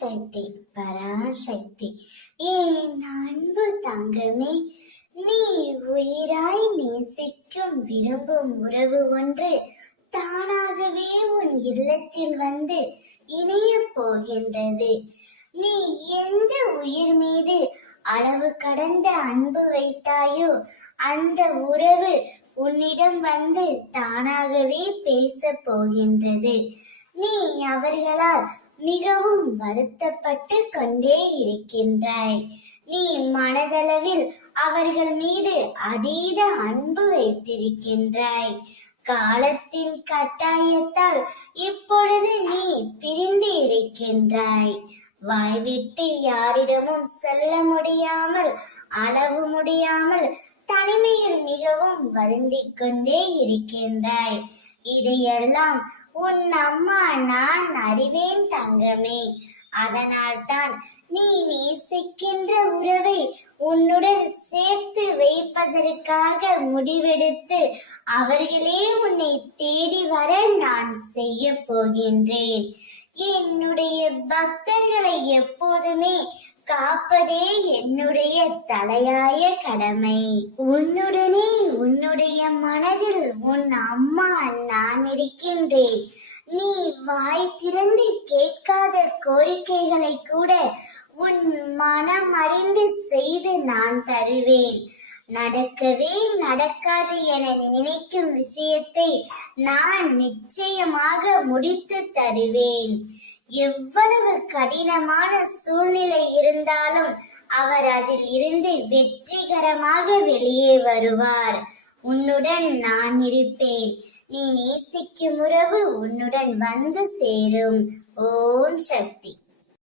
சக்தி பராசக்தி. ஏன் அன்பு தங்கமே, நீ உயிராய் நேசிக்கும் விரும்பும் உறவு ஒன்று தானாகவே உன் இல்லத்தில் வந்து இணைய போகின்றது. நீ எந்த உயிர் மீது அளவு கடந்த அன்பு வைத்தாயோ அந்த உறவு உன்னிடம் வந்து தானாகவே பேச போகின்றது. நீ அவர்களால் மிகவும் வருத்தப்பட்டு கொண்டே இருக்கின்றாய். நீ மனதளவில் அவர்கள் மீது அதீத அன்பு வைத்திருக்கின்றாய். காலத்தின் கட்டாயத்தால் இப்பொழுது நீ பிரிந்து இருக்கின்றாய். வாய்விட்டு யாரிடமும் சொல்ல முடியாமல், அளவு முடியாமல் தனிமையில் மிகவும் வருந்திக் கொண்டே இருக்கின்றாய். இதையெல்லாம் உன் அம்மா நான் அறிவேன் தங்கமே. அதனால்தான் நீ நேசிக்கின்ற உறவை உன்னுடன் சேர்த்து வைப்பதற்காக முடிவெடுத்து அவர்களே உன்னை தேடி வர நான் செய்ய போகின்றேன். என்னுடைய பக்தர்களை எப்போதுமே காப்பதே என்னுடைய தலையாய கடமை. உன்னுடனே உன்னுடைய மனதில் உன் அம்மா நான் இருக்கின்றேன். நீ வாய் திறந்து கேட்காத கோரிக்கைகளை கூட உன் மனம் அறிந்து செய்து நான் தருவேன். நடக்கவே நடக்காது என நினைக்கும் விஷயத்தை நான் நிச்சயமாக முடித்து தருவேன். எவ்வளவு கடினமான சூழ்நிலை இருந்தாலும் அவர் அதில் இருந்து வெற்றிகரமாக வெளியே வருவார். உன்னுடன் நான் இருப்பேன். நீ நேசிக்கும் உறவு உன்னுடன் வந்து சேரும். ஓம் சக்தி.